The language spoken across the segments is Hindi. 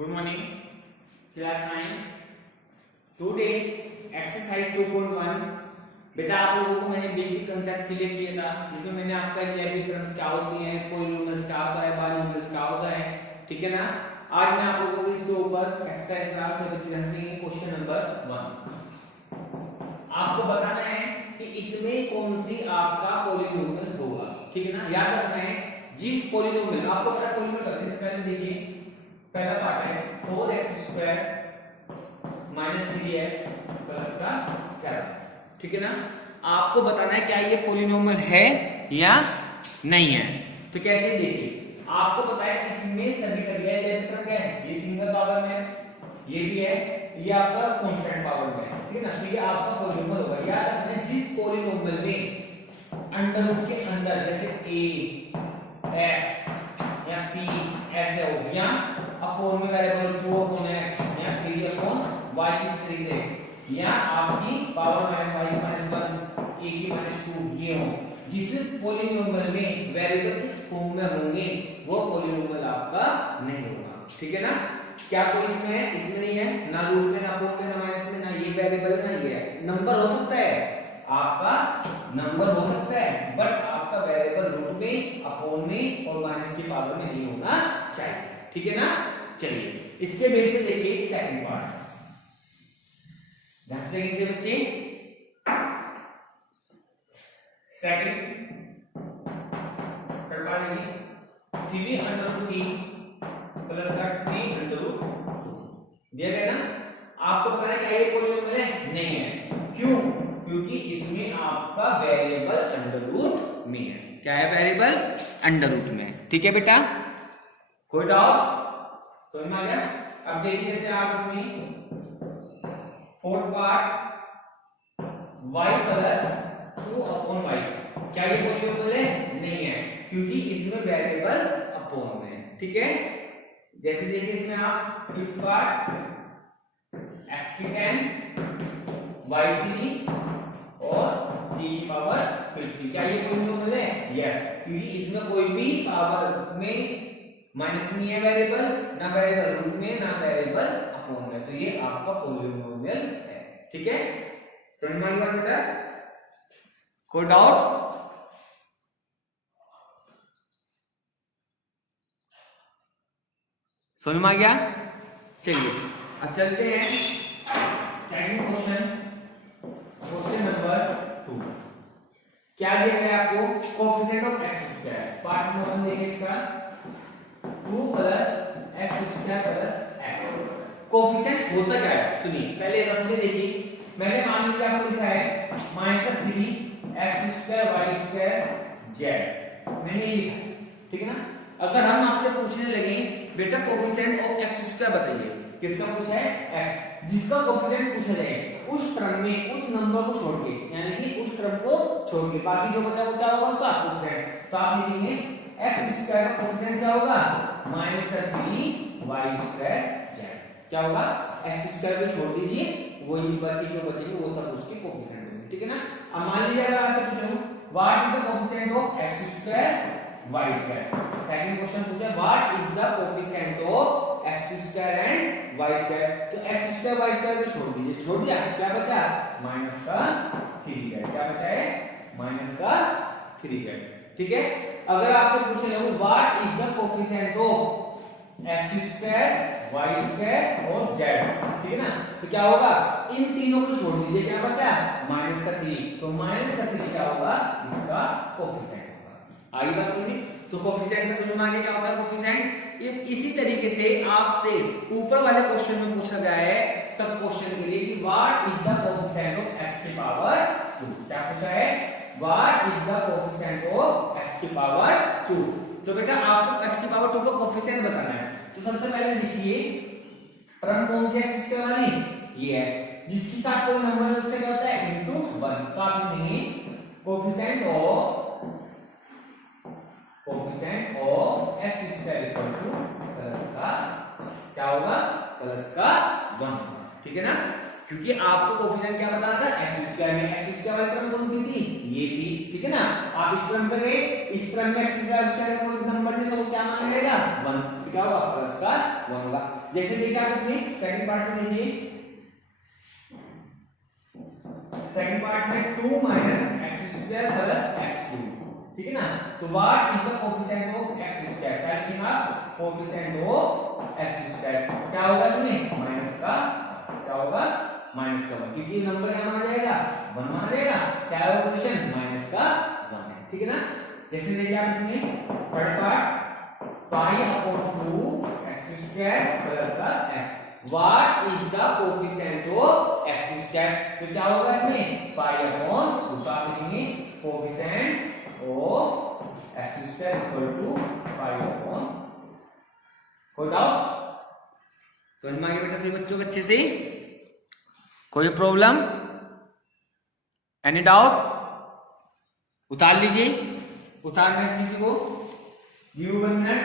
Good morning class 9 today exercise 2.1। बेटा आप लोगों को मैंने बेसिक कांसेप्ट क्लियर किया था जिसमें मैंने आपका इलेक्ट्रिक टर्म्स क्या होती हैं, पॉलिनोमियल्स क्या होता है, बाइनोमियल्स क्या होता है, ठीक है ना। आज मैं आप लोगों को इसके ऊपर एक्सरसाइज क्लास में बच्चे देंगे क्वेश्चन नंबर 1। आपको बताना है कि इसमें कौन सी आपका पॉलिनोमियल होगा, ठीक है ना। याद रखना है जिस पॉलिनोमियल आपको पता पॉलिनोमियल करने से पहले देखिए पहला पार्ट है 4x² - 3x प्लस का 7, ठीक है ना। आपको बताना है क्या ये पॉलिनोमियल है या नहीं है। तो कैसे देखिए आपको पता है इसमें सभी तरह इलेक्ट्रॉन क्या है, ये सिंगल पावर में है, ये भी है, ये आपका कांस्टेंट पावर में है, ठीक है ना। तो ये आपका पॉलिनोमियल होगा। याद रखना है जिस पॉलिनोमियल में अंडर रूट के अंदर जैसे a x या p ऐसे हो या अपोन में वेरिएबल 4x या 3/y इस तरीके से या आपकी पावर -y -1 a की -2 ये हो, जिस पॉलिनोमियल में वेरिएबल इस फॉर्म में होंगे वो पॉलिनोमियल आपका नहीं होगा, ठीक है ना। क्या कोई इसमें है? इसमें नहीं है, ना रूट में, ना अपोन में, ना माइनस में, ना ये वेरिएबल ना ये है। नंबर हो सकता है आपका, नंबर हो सकता है बट आपका वेरिएबल रूट में, अपोन में और माइनस की पावर में नहीं होना चाहिए, ठीक है ना। चलिए इसके बेस पे देखिए सेकंड पार्ट ध्यान से देखिए बच्चे। सेकंड पार्ट में 3√3 प्लस का 3√2 दिया गया ना। आपको पता है क्या ये पॉलिनोमियल है? नहीं है। क्यों? क्योंकि इसमें आपका वेरिएबल अंडर रूट में है। क्या है? वेरिएबल अंडर रूट में, ठीक है बेटा। कोई डाउट? समझ में आ गया। अब देखिए जैसे आप इसमें fourth part y plus 2/y, क्या ये पॉलिनोमियल है? नहीं है, क्योंकि इसमें वेरिएबल अपोन में है, ठीक है। जैसे देखिए इसमें आप फिफ्थ पार्ट x3 y3 और t की पावर 50, क्या ये पॉलिनोमियल है? यस, क्योंकि इसमें कोई भी पावर में माइनस नहीं है वेरिएबल, ना वेरिएबल रूट में, ना वेरिएबल अपोन में, तो ये आपका पॉलिनोमियल है, ठीक है। समझ में आ गया बेटा? कोई डाउट? समझ में आ गया। चलिए अब चलते हैं सेकंड क्वेश्चन, क्वेश्चन नंबर 2। क्या दिया गया आपको? Coefficient of x²। Part number 1 देखिए इसका 2 + x² + x। कोएफिशिएंट होता क्या है सुनिए, पहले रखने देखिए। मैंने मान लीजिए आपको लिखा है -3x² y² z, मैंने ये लिखा, ठीक है ना। अगर हम आपसे पूछने लगे बेटा कोएफिशिएंट ऑफ x² बताइए, किसका पूछा है? x, जिसका कोएफिशिएंट पूछा जाए उस टर्म में उस नंबर को छोड़ के, यानी कि उस टर्म को छोड़ के बाकी जो बचा वो क्या होगा उसका कोएफिशिएंट। तो आप लिखेंगे x² का कोएफिशिएंट क्या होगा? -3y² z। क्या होगा? x² को छोड़ दीजिए, वही बाकी जो बचेगी वो सब उसके कोएफिशिएंट होंगे, ठीक है ना। अब मान लीजिए अगर आपसे पूछूं what is the coefficient of x² y²। Second question पूछा what is the coefficient of x² and y²। तो x² y² को छोड़ दीजिए, छोड़ दिया, क्या बचा? -3z। क्या बचा है? -3z, ठीक है। अगर आपसे पूछ रहे हो what is the coefficient of x² y² और z, ठीक है ना, तो क्या होगा? इन तीनों को छोड़ दीजिए, क्या बचा? -3। तो -3 क्या होगा? इसका कोएफिशिएंट होगा। आगे बात सुनिए। तो कोएफिशिएंट का समझ में आ गया क्या होता है कोएफिशिएंट। ये इसी तरीके से आपसे ऊपर वाले क्वेश्चन में पूछा गया है सब क्वेश्चन के लिए कि what is the coefficient of x की पावर 2। क्या पूछा है? What is the coefficient of x की पावर 2। तो बेटा आपको x की पावर 2 का कोएफिशिएंट बताना है। तो सबसे पहले लिखिए टर्म कौन सी x² वाली? ये है, जिसके साथ कोई नंबर है उससे क्या होता है? * 1। तो आप लिखेंगे coefficient of x² equal two plus का क्या होगा? प्लस का 1, ठीक है ना। क्योंकि आपको कोएफिशिएंट क्या बताना था? x² में x² वाली टर्म कौन सी थी? ये थी, ठीक है ना। आप इस टर्म पे गए, इस टर्म में x² का कोई नंबर नहीं तो क्या मान लेगा? 1। तो क्या होगा प्लस का 1 होगा। जैसे देखिए आप इसमें सेकंड पार्ट में देखिए, सेकंड पार्ट में 2 minus x square plus x cube, ठीक है ना। तो what is the coefficient of x square, क्या लिखेंगे आप कोफिशिएंट ऑफ एक्स स्क्वायर, क्या होगा इसमें माइनस का, क्या होगा माइनस का 1, क्योंकि नंबर क्या माना जाएगा 1 माना जाएगा, क्या है कोफिशिएंट माइनस का 1 है, ठीक है ना। जैसे देखिए आप इसमें third part pi upon 2 x square plus का x, what is the coefficient of x square, तो क्या होगा इसमें पाई अपॉन 2, तो आप लिखेंगे coefficient of x square equal to pi upon, कोई डाउट समझ में आ गया बेटा सभी बच्चों को अच्छे से, कोई प्रॉब्लम एनी डाउट, उतार लीजिए, उतारना है किसी को, गिव 1 मिनट।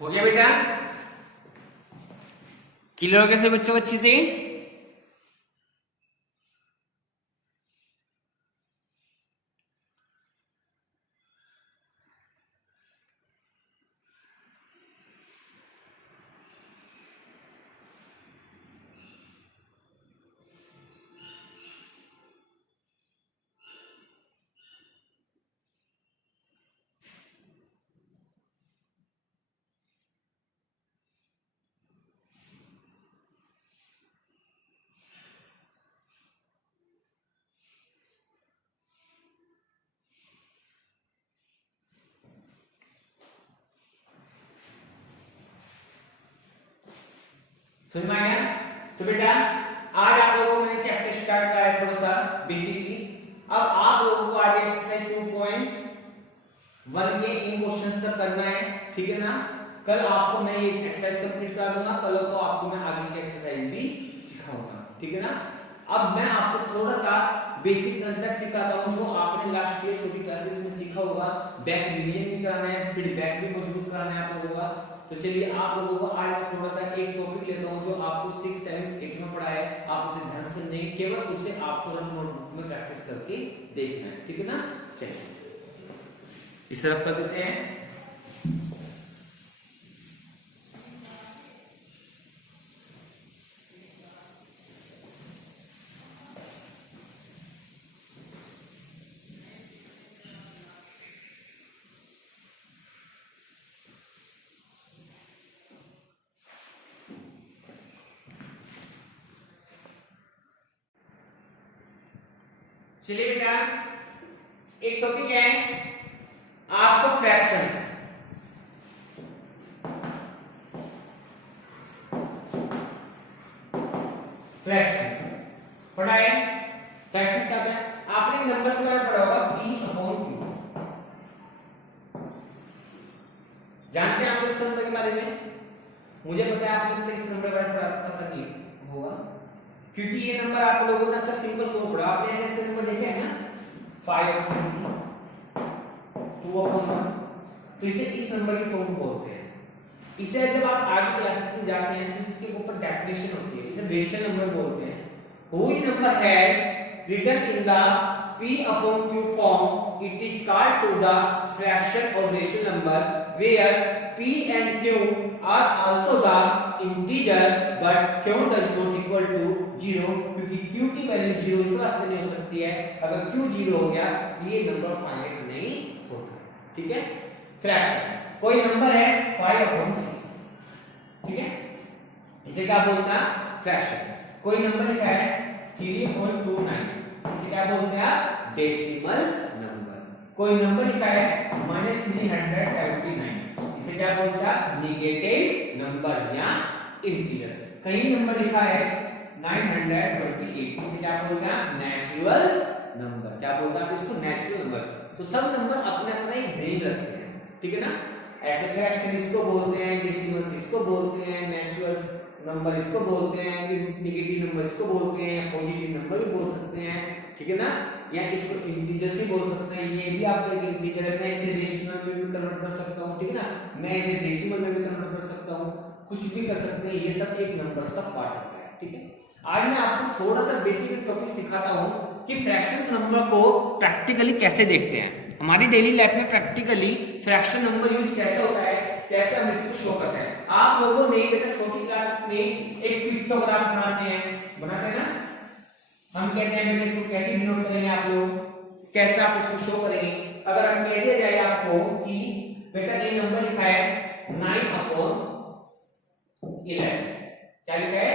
हो गया बेटा, क्लियर हो गया सभी बच्चों को अच्छी से। समझ में आ गया। तो बेटा आज आप लोगों को मैंने चैप्टर स्टार्ट कराया थोड़ा सा बेसिकली, अब आप लोगों को आज एक्सरसाइज 2.1 के इन क्वेश्चंस तक करना है, ठीक है ना। कल आपको मैं ये एक्सरसाइज कंप्लीट करा दूंगा, कल को आपको मैं आगे की एक्सरसाइज भी सिखाऊंगा, ठीक है ना। अब मैं आपको थोड़ा सा बेसिक कंसेप्ट सिखाता हूं जो आपने लास्ट ईयर छोटी क्लासेस में सीखा होगा, बैक रिवीजन भी कराना है, फीडबैक भी मजबूत कराना है आप लोगों का। तो चलिए आप लोगों को आज मैं थोड़ा सा एक टॉपिक लेता हूं जो आपको 6, 7, 8 में पढ़ा है, आप उसे ध्यान से नहीं, केवल उसे आपको रफ नोटबुक में प्रैक्टिस करके देखना है, ठीक है ना। चलिए इस तरफ कर देते हैं। चलिए बेटा एक टॉपिक है आपको फ्रैक्शंस, पढ़ा है। फ्रैक्शंस क्या है, आपने नंबर्स के बारे में पढ़ा होगा p/q, जानते हैं आप लोग इस नंबर के बारे में, मुझे पता है आपने इस नंबर के बारे में पता नहीं होगा क्योंकि ये नंबर आप लोगों ने तो सिंपल फॉर्म पढ़ा, आपने ऐसे नंबर देखे हैं ना 5/3, 2/1, तो इसे इस नंबर की फॉर्म बोलते हैं। इसे जब आप आगे क्लासेस में जाते हैं तो इसके ऊपर डेफिनेशन होती है, इसे रेशनल नंबर बोलते हैं। Whose number had written in the p/q form, it is called to the fraction or rational number where p and q are also the integer but q does not equal to 0, क्योंकि q की वैल्यू 0 इस वास्ते नहीं हो सकती है, अगर q 0 हो गया तो ये नंबर फाइनाइट नहीं होता, ठीक है। फ्रैक्शन कोई नंबर है 5/3, ठीक है, इसे क्या बोलता है फ्रैक्शन। कोई नंबर लिखा है 3.29, इसे क्या बोलते हैं आप? Decimal number. कोई नंबर लिखा है -379, इसे क्या बोलते हैं आप? नेगेटिव नंबर या इंटीजर। कहीं नंबर लिखा है 928, इसे क्या बोलते हैं आप? Natural number. क्या बोलते हैं आप इसको? Natural number. तो सब नंबर अपने अपना एक नेम रखते हैं, ठीक है ना? ऐसे फ्रैक्शन इसको बोलते हैं, डेसिमल्स इसको बोलते हैं, नेचुरल नंबर इसको बोलते हैं, नेगेटिव नंबर इसको बोलते हैं, पॉजिटिव नंबर भी बोल सकते हैं, ठीक है ना? या इसको इंटीजर से बोल सकते हैं। ये भी आपको एक इंटीजर है, मैं इसे डेसिमल में भी कन्वर्ट कर सकता हूं, ठीक है ना? मैं इसे डेसिमल में भी कन्वर्ट कर सकता हूं, कुछ भी कर सकते हैं। ये सब एक नंबर्स का पार्ट होता है, ठीक है? आज मैं आपको थोड़ा सा बेसिक टॉपिक सिखाता हूं कि फ्रैक्शन नंबर को प्रैक्टिकली कैसे देखते हैं। हमारी डेली लाइफ में प्रैक्टिकली फ्रैक्शन नंबर यूज कैसे होता है, कैसे हम इसको शो करते हैं। आप लोगों ने बेटा छोटी क्लासेस में एक पिक्टोग्राफ बनाते हैं ना? हम कहते हैं बेटा इसको कैसे डिनोट करेंगे, आप लोग कैसे आप इसको शो करेंगे। अगर हम कह दिया जाए आपको कि बेटा ये नंबर लिखा है 9/11, क्या लिखा है?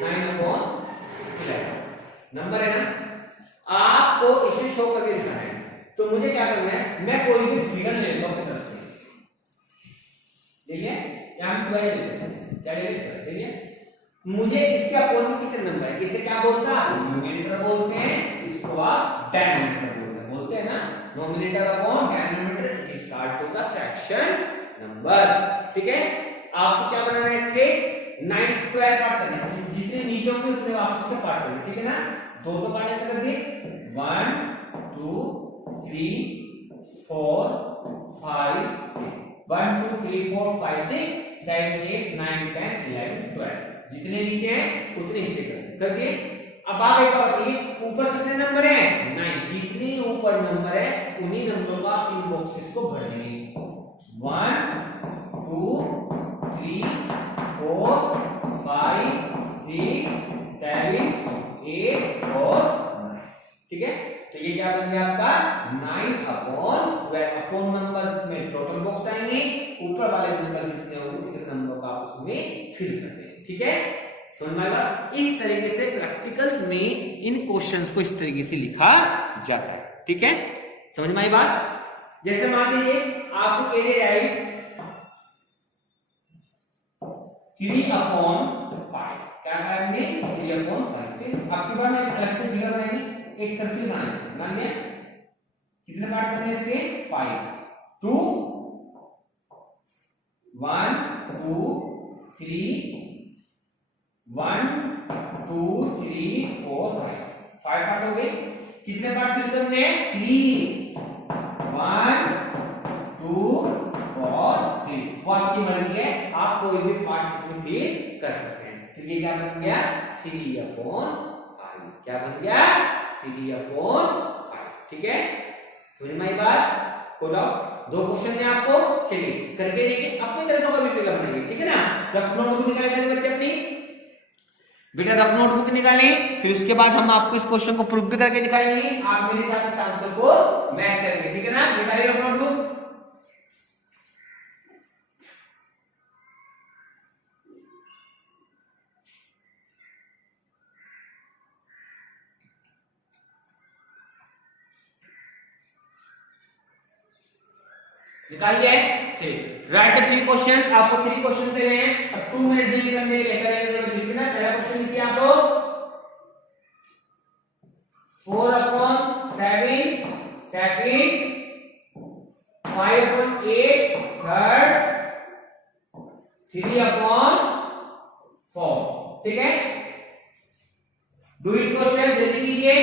9/11 नंबर है ना? आपको इसे शो करके दिखाना है। तो मुझे क्या करना है, मैं कोई भी फिगर ले लूंगा अपनी तरफ से, ले लिया? यहां 12 लेते हैं, क्या ले लिया? मुझे इसके अपोन में कितने नंबर है, इसे क्या बोलते हैं आप? न्यूमरेटर बोलते हैं, इसको आप डिनोमिनेटर बोलते हैं ना? Numerator upon denominator is called to the fraction number, ठीक है? आपको क्या बनाना है, इसके 9 12 पार्ट करने हैं, जितने नीचे होंगे उतने आप इसका पार्ट करेंगे, ठीक है ना? दो पार्ट ऐसे कर दिए, 1 2 3 4 5 6, 1 2 3 4 5 6 7 8 9 10 11 12, जितने नीचे हैं उतने हिस्से कर दिए। अब आप एक बात बताइए, ऊपर कितने नंबर हैं? 9। जितने ऊपर नंबर है उन्हीं नंबरों का इन बॉक्सेस को भर देंगे। 1 2 3 4 5 6 7 8 और 9, ठीक है? तो ये क्या बन गया आपका 9/12। अपॉन नंबर में टोटल बॉक्स आएंगे, ऊपर वाले नंबर जितने होंगे उतने नंबर का आप उसमें फिल कर देंगे, ठीक है? समझ में आएगा? इस तरीके से प्रैक्टिकल्स में इन क्वेश्चंस को इस तरीके से लिखा जाता है, ठीक है? समझ में आई बात? जैसे मान लीजिए आपको कह दिया जाए 3/5, क्या करेंगे? 3/5। फिर आपके पास में अलग से फिगर बनाएंगे, एक सर्किल बनाएंगे, कितने पार्ट करने इसके? 5 2 1 2 3 1 2 3 4 5 पार्ट हो गए। कितने पार्ट फिल करने हैं? 3 1 2 और 3। वो आपकी मर्जी है, आप कोई भी पार्ट इसमें फिल कर सकते हैं। तो ये क्या बन गया? 3/5। क्या बन गया? 3/5, ठीक है? समझ में आई बात? कोई डाउट? दो क्वेश्चन है आपको, चलिए करके देखिए, अपनी तरफ से कोई भी फिगर बनाइए, ठीक है ना? रफ नोटबुक निकाले सारे बच्चे अपनी, बेटा रफ नोटबुक निकालें, फिर उसके बाद हम आपको इस क्वेश्चन को प्रूफ भी करके दिखाएंगे, आप मेरे साथ इस आंसर को मैच करेंगे, ठीक है ना? निकालिए रफ नोटबुक। निकाल लिया है? चलिए राइट 3 क्वेश्चंस, आपको 3 क्वेश्चन दे रहे हैं, अब 2 मिनट डील करने लेकर आएंगे, ठीक है ना? पहला क्वेश्चन लिखिए आप लोग 4/7 सेकंड, 5/8 थर्ड, 3/4, ठीक है? डू इट क्वेश्चन जल्दी कीजिए।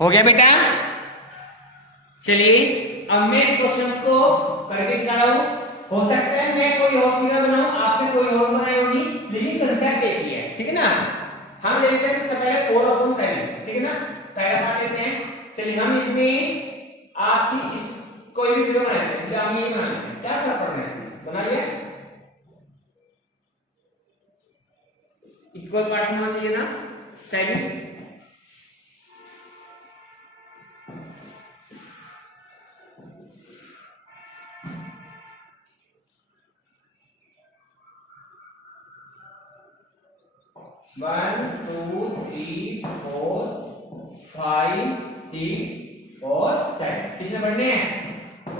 हो गया बेटा? चलिए अब मैं इस क्वेश्चन को करके दिखा रहा हूं। हो सकता है मैं कोई और फिगर बनाऊं, आपने कोई और बनाई होगी, लेकिन कंसेप्ट एक ही है, ठीक है ना। हम ले लेते हैं सबसे पहले 4/7, ठीक है ना। पहला पार्ट लेते हैं। चलिए हम इसमें आपकी इस कोई भी फिगर बना लेते हैं, हम ये बना लेते हैं, क्या फर्क पड़ना है, बना लिया। इक्वल पार्ट्स होना चाहिए ना 7। 1 2 3 4 5 6 और 7 कितने बढ़ने हैं?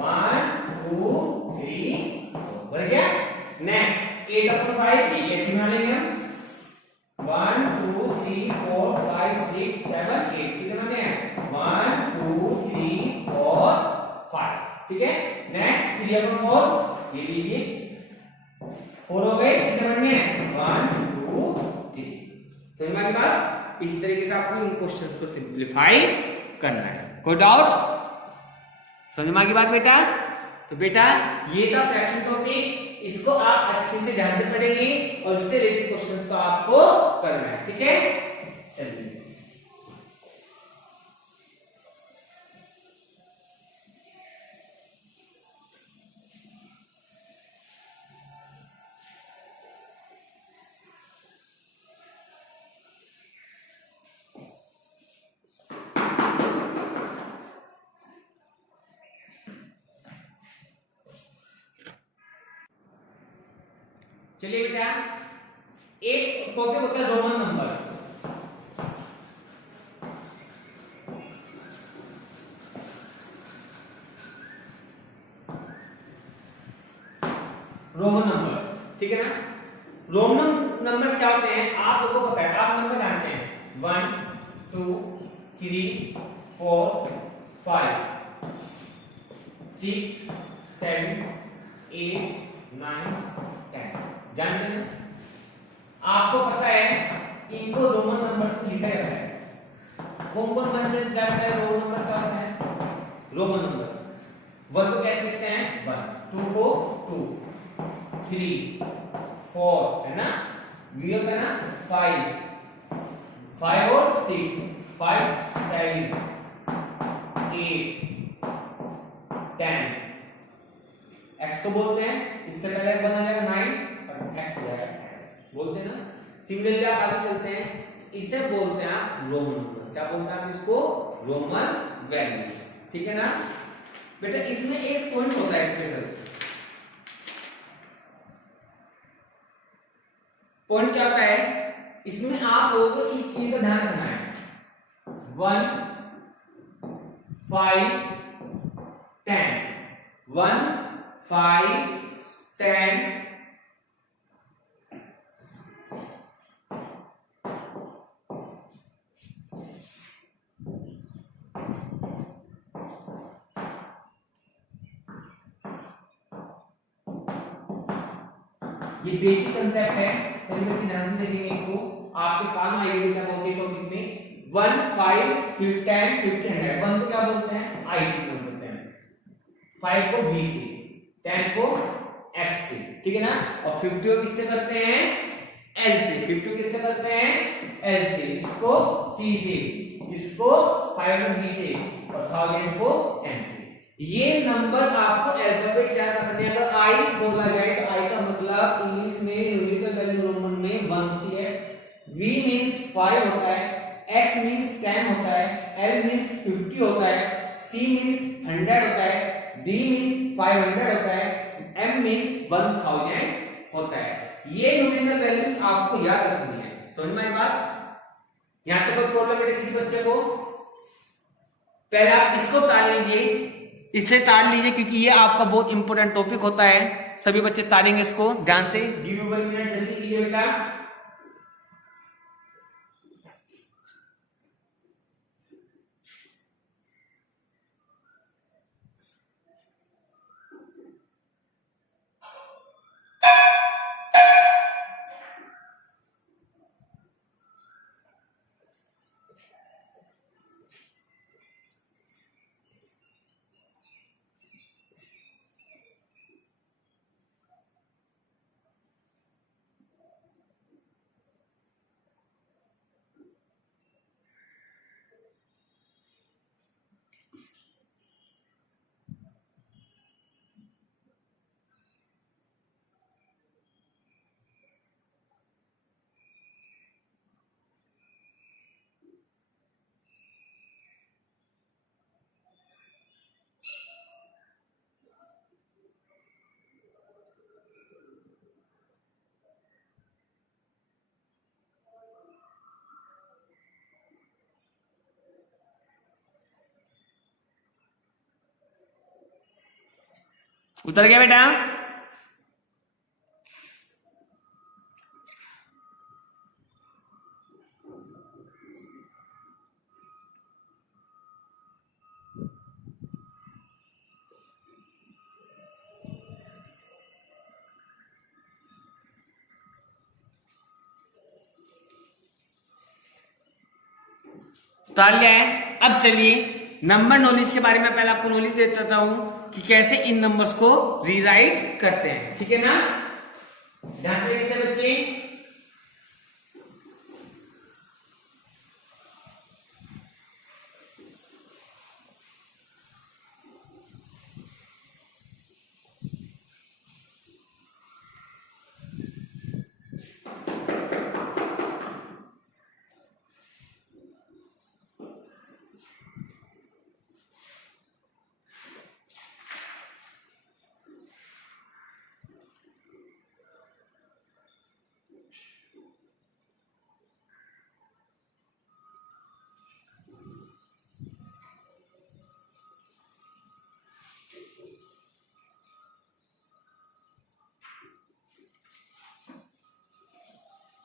1 2 3 4 बढ़ गया। नेक्स्ट 8/5 ऐसे बना लेंगे हम। 1 2 3 4 5 6 7 8 कितने बने हैं? 1 2 3 4 5, ठीक है। नेक्स्ट 3/4 ये लीजिए, 4 हो गए, कितने बढ़ने हैं? 1 2 3। समझ में आ गई बात? इस तरीके से आपको इन क्वेश्चंस को सिंपलीफाई करना है। कोई डाउट? समझ में आ गई बात बेटा? तो बेटा ये था फ्रैक्शन टॉपिक, इसको आप अच्छे से ध्यान से पढ़ेंगे और इससे रिलेटेड क्वेश्चंस को आपको करना है, ठीक है। चलिए चलिए बेटा, एक टॉपिक होता है रोमन नंबर्स। रोमन नंबर्स, ठीक है ना। रोमन नंबर्स क्या होते हैं आप लोगों को पता है, आप नंबर जानते हैं 1 2 3 4 5 6 7 8 9 10 जानते हैं। आपको पता है इनको रोमन नंबर्स में लिखा जाता है। कौन कौन बन जानता है रोमन नंबर्स क्या होता है? रोमन नंबर्स 1 को कैसे लिखते हैं? 1, 2 को 2, 3 4 है ना, ये होता है ना 5 5 और 6 5 7 8 10। x को बोलते हैं, इससे पहले बना जाएगा 9 और x हो जाएगा 10, बोलते हैं ना। सिमिलरली आप आगे चलते हैं, इसे बोलते हैं आप रोमन नंबर्स। क्या बोलते हैं आप इसको? रोमन वैल्यू, ठीक है ना बेटा। इसमें एक पॉइंट होता है स्पेशल। पॉइंट क्या होता है इसमें? आप लोगों को इस चीज का ध्यान रखना है। 1 5 10 1 5 10 ये बेसिक कंसेप्ट है, सभी बच्चे ध्यान से देखेंगे इसको, आपके काम आएगा टॉपिक में। 1 5 फिर 10 50 100। 1 को क्या बोलते हैं? आई से बोलते हैं, 5 को बी से, 10 को एक्स से, ठीक है ना। और 50 को किससे करते हैं? एल से। 50 किससे करते हैं? एल से। इसको सी से, इसको 500 बी से और 1000 को एन से। ये नंबर आपको अल्फाबेट याद रखने हैं। अगर आई बोला जाए तो आई का मतलब इंग्लिश में न्यूमेरिकल वैल्यू रोमन में 1 होती है, V मींस 5 होता है, X मींस 10 होता है, L मींस 50 होता है, C मींस 100 होता है, D मींस 500 होता है, M मींस 1000 होता है। ये न्यूमेरिकल वैल्यूज आपको याद रखनी है। समझ में आई बात? यहां तक कोई प्रॉब्लम है किसी बच्चे को? पहले आप इसको ताल लीजिए, इसे ताड़ लीजिए, क्योंकि ये आपका बहुत इंपॉर्टेंट टॉपिक होता है। सभी बच्चे ताड़ेंगे इसको ध्यान से। गिव यू 1 मिनट, जल्दी कीजिए बेटा। उतर गया बेटा? उतार लिया है। अब चलिए नंबर नॉलेज के बारे में पहले आपको नॉलेज दे देता हूं कि कैसे इन नंबर्स को रीराइट करते हैं, ठीक है ना? ध्यान से बच्चे,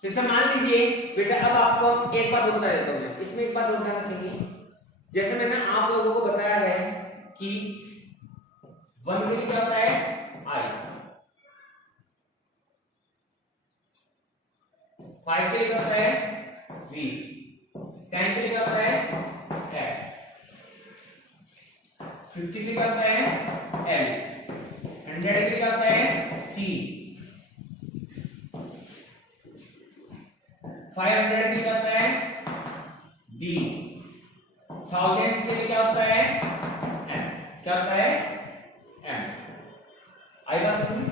जैसे मान लीजिए बेटा, अब आपको एक बात और बता देता हूं, इसमें एक बात और ध्यान रखेंगे। जैसे मैंने आप लोगों को बताया है कि 1 के लिए क्या होता है I, 5 के लिए क्या होता है V, 10 के लिए क्या होता है X, 50 के लिए क्या होता है L, 100 के लिए क्या होता है C, 500 के लिए क्या होता है D, thousands के लिए क्या होता है M, क्या होता है M। आई बात समझ?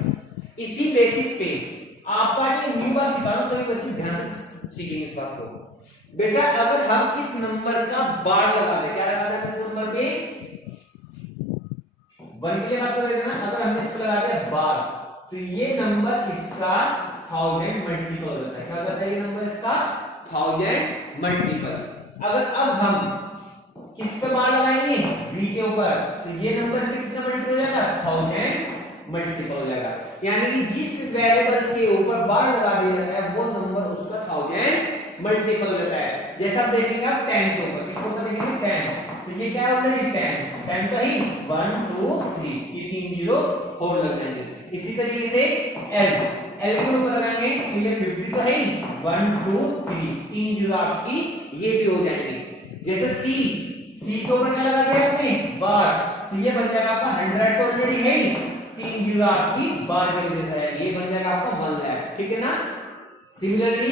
इसी बेसिस पे आपका जो न्यू बात सिखा रहा हूं, सभी बच्चे ध्यान से सीखेंगे इस बात को। बेटा अगर हम इस नंबर का बार लगा दे, क्या लगा दे इस नंबर पे? 1 के लिए बात कर रहे थे ना, अगर हमने इस पे लगा दिया बार, तो ये नंबर इसका 1000 मल्टीपल हो जाता है। क्या होता है ये नंबर इसका 1000 मल्टीपल। अगर अब हम किस पे बार लगाएंगे? v के ऊपर, तो ये नंबर से कितना मल्टीपल हो जाएगा? 1000 मल्टीपल हो जाएगा। यानी कि जिस वेरिएबल्स के ऊपर बार लगा दिया जाता है वो नंबर उसका 1000 मल्टीपल हो जाता है। जैसा आप देखेंगे आप 10 के ऊपर, किसके ऊपर देखेंगे 10, तो ये क्या है ऑलरेडी 10 तो ही 1 2 3, ये 3 जीरो और लग जाएंगे। इसी तरीके से L के ऊपर लगाएंगे तो ये 50 तो है ही 1 2 3, 3 जीरो आपकी ये भी हो जाएंगे। जैसे C के ऊपर क्या लगा दिया आपने? बार, तो ये बन जाएगा आपका 100 तो ऑलरेडी है ही, 3 जीरो आपकी बार के वजह से है, ये बन जाएगा आपका 1 लाख, ठीक है ना? सिमिलरली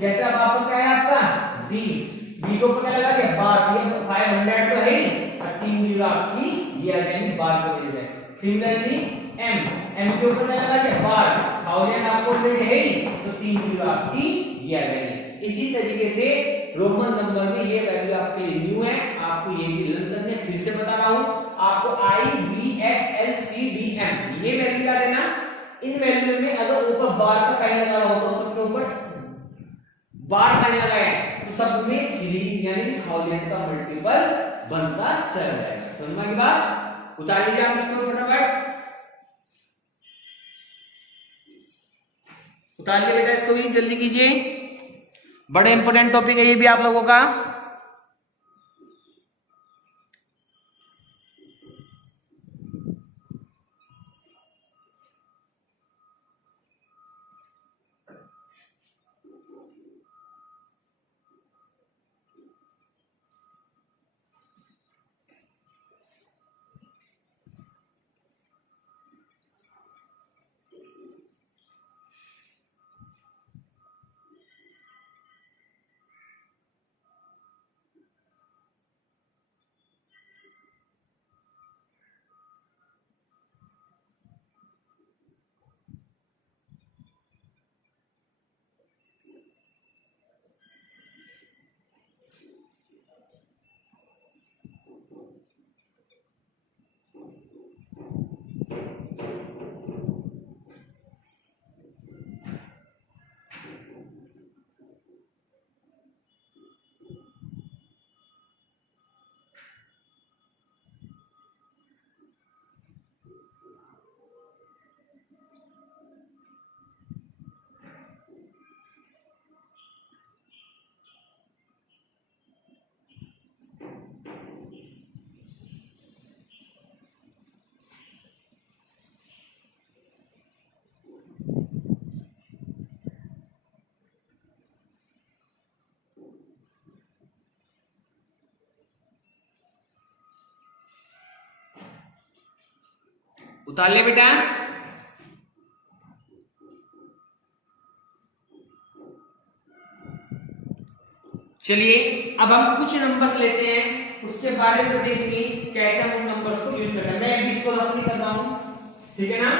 जैसे अब आपका क्या है आपका D के ऊपर क्या लगा दिया? बार, ये 500 तो है ही, और 3 जीरो आपकी ये आ जाएंगी बार के वजह से। सिमिलरली M के ऊपर क्या लगा दिया? बार, 1000 आपको ऑलरेडी है ही, तो 3 जीरो आपकी ये आ जाएंगे। इसी तरीके से रोमन नंबर में ये वैल्यू आपके लिए न्यू है, आपको ये भी लर्न करने। फिर से बता रहा हूं आपको I B X L C D M ये वैल्यू याद है ना? इन वैल्यू में अगर ऊपर बार का साइन लगा रहा हो तो सबके ऊपर बार साइन लगाए तो सब में 3 यानी 1000 का मल्टीपल बनता चला जाएगा। समझ में की बात? उतार लीजिए आप इसको फटाफट, उतार लीजिए बेटा इसको भी जल्दी कीजिए, बड़ा इंपॉर्टेंट टॉपिक है ये भी आप लोगों का। उतार ले बेटा। चलिए अब हम कुछ नंबर्स लेते हैं, उसके बारे में देखेंगे कैसे हम उन नंबर्स को यूज करते हैं। मैं एक इसको रफ नहीं कर रहा हूं, ठीक है ना।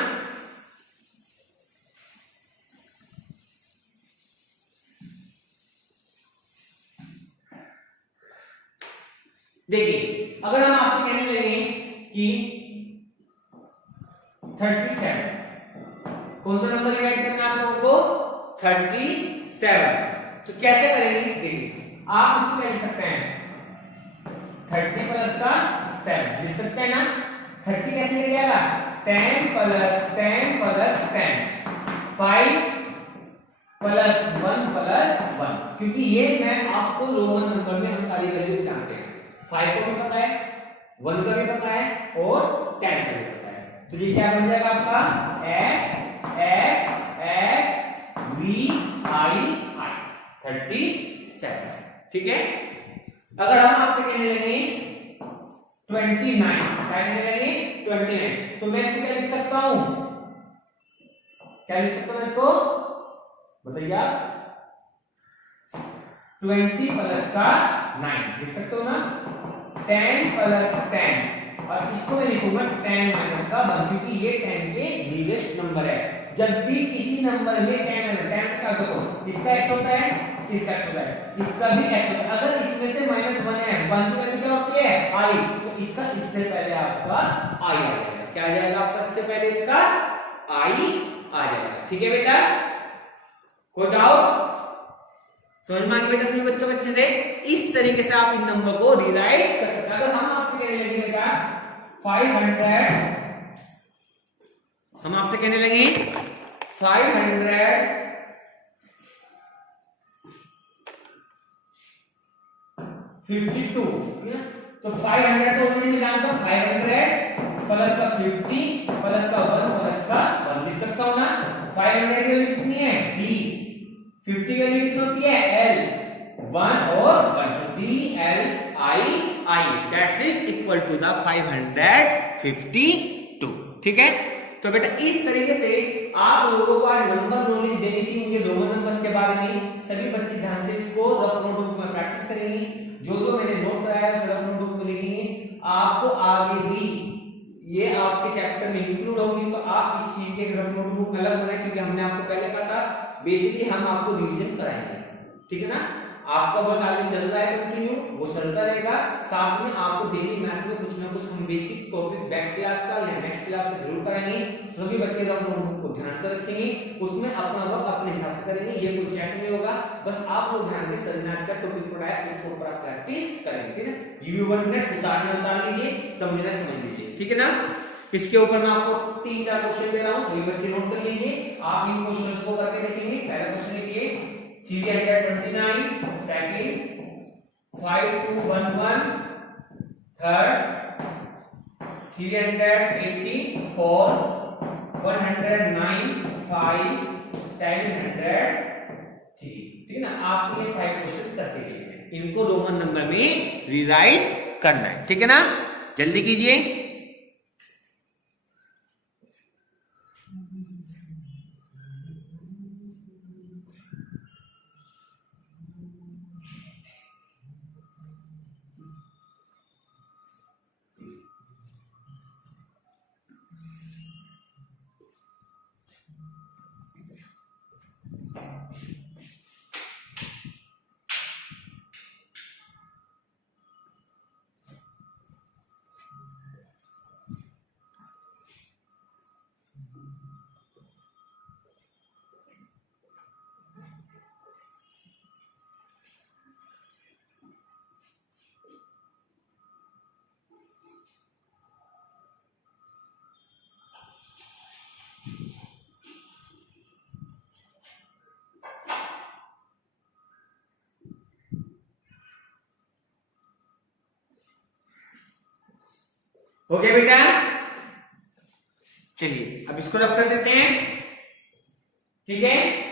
देखिए अगर हम आपसे कहने लगे कि 37, कौन सा नंबर ऐड करना है आप लोगों को? 37। तो कैसे करेंगे? देखिए आप इसको क्या लिख सकते हैं? 30 प्लस का 7 लिख सकते हैं ना। 30 कैसे लिख जाएगा? 10 प्लस 10 प्लस 10, 5 प्लस 1 प्लस 1, क्योंकि ये मैं आपको रोमन नंबर में हम सारी वैल्यू जानते हैं। 5 को भी पता है, 1 का भी पता है और 10 का भी पता है। तो ये क्या बन जाएगा आपका? x x x v i i 37, ठीक है। अगर हम आपसे कहने लगे 29, क्या कहने लगे? 29, तो मैं इसको क्या लिख सकता हूं? क्या लिख सकता हूं इसको? बताइए आप। 20 प्लस का 9 लिख सकते हो ना। 10 प्लस 10, और इसको मैं लिखूंगा 10 माइनस का 1, क्योंकि ये 10 के नियरेस्ट नंबर है। जब भी किसी नंबर में 10 है, 10 का देखो इसका x होता है, इसका x होता है, इसका भी x होता है। अगर इसमें से -1 है, 1 की वैल्यू क्या होती है? i, तो इसका इससे पहले आपका i आ जाएगा। क्या आ जाएगा आपका? इससे पहले इसका i आ जाएगा, ठीक है बेटा। कोई डाउट? समझ में आ गया बेटा सभी बच्चों को अच्छे से? इस तरीके से आप इन नंबर को रिराइट कर सकते हैं। अगर हम आपसे कहने लगे बेटा 500, हम आपसे कहने लगे 552, तो 500 तो ऑलरेडी मैं जानता हूं, 500 प्लस का 50 प्लस का 1 प्लस का 1 लिख सकता हूं ना। 500 की वैल्यू कितनी है? d, 50 की वैल्यू कितनी होती है? l, 1 और 1, d l i i that is equal to the 552, ठीक है। तो बेटा इस तरीके से आप लोगों को आज नंबर नॉलेज देनी थी उनके रोमन नंबर्स के बारे में। सभी बच्चे ध्यान से इसको रफ नोटबुक में प्रैक्टिस करेंगे। जो जो मैंने नोट कराया है रफ नोटबुक में लिखेंगे। आपको आगे भी ये आपके चैप्टर में इंक्लूड होगी, तो आप इस चीज के रफ नोटबुक अलग बनाएं, क्योंकि हमने आपको पहले कहा था बेसिकली हम आपको रिवीजन कराएंगे, ठीक है ना। आपका वर्क आगे चल रहा है कंटिन्यू, वो चलता रहेगा। साथ में आपको डेली मैथ्स में कुछ ना कुछ हम बेसिक टॉपिक बैक क्लास का या नेक्स्ट क्लास का जरूर कराएंगे। सभी बच्चे रफ नोटबुक को ध्यान से रखेंगे, उसमें अपना वर्क अपने हिसाब से करेंगे। ये कोई चैट नहीं होगा, बस आप लोग ध्यान के सर ने आज का टॉपिक पढ़ाया उसके ऊपर आप प्रैक्टिस करेंगे, ठीक है। यूवी 1 मिनट उतार लीजिए, समझना समझ लीजिए, ठीक है ना। इसके ऊपर मैं आपको 3-4 क्वेश्चन दे रहा हूं, सभी बच्चे नोट कर लीजिए। आप इन क्वेश्चंस को करके देखेंगे। पहला क्वेश्चन लिखिए 329, सेकंड 5211, थर्ड 384, 109, 5, 703, ठीक है ना। आप ये 5 क्वेश्चंस करके देखिए, इनको रोमन नंबर में रीराइट करना है, ठीक है ना। जल्दी कीजिए। हो गया बेटा? चलिए अब इसको रफ कर देते हैं, ठीक है।